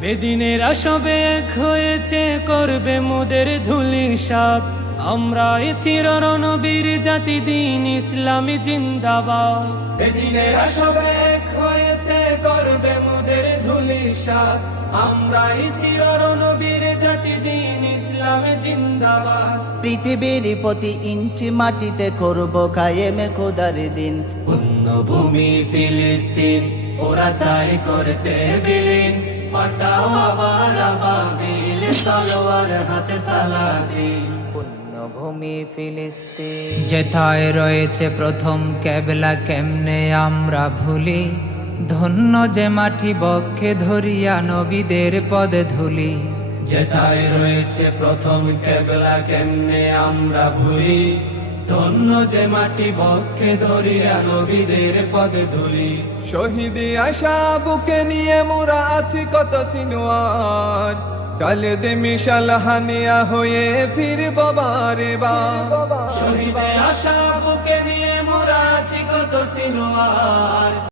বেদিনেরা সবে এক হয়েছে, করবে মোদের ধূলিসাৎ। আমরা এ চিররণবীর জাতি, দিন ইসলামী জিন্দাবাদ। বেদিনেরা সবে এক হয়েছে, করবে মোদের ধূলিসাৎ। আমরা এই চিররণবীর জাতি, দিন ইসলামী জিন্দাবাদ। পৃথিবীর প্রতি ইঞ্চি মাটিতে করব কায়েমে খোদার দিন। পুণ্যভূমি ফিলিস্তিন, ওরা চাই করতে বিলীন। পাঠাও আবার আবাবিল, তলোয়ার হাতে সালাদিন। পুণ্যভূমি ফিলিস্তিন, যেথায় রয়েছে প্রথম কেবলা, কেমনে আমরা ভুলি। ধন্য যে মাটি বক্ষে ধরিয়া নবীদের পদে ধুলি। যেথায় রয়েছে প্রথম কেবলা, কেমনে আমরা ভুলি। ধন্য যে মাটি বক্ষে ধরিয়া নবীদের পদে ধুলি। শহীদি আশা বুকে নিয়ে মোরা আছি কত সিনোয়ার। কালে দে মিশাল হানিয়া হয়ে ফিরব বারে বার। শহীদে আশা বুকে নিয়ে মোরা আছি কত সিনোয়ার।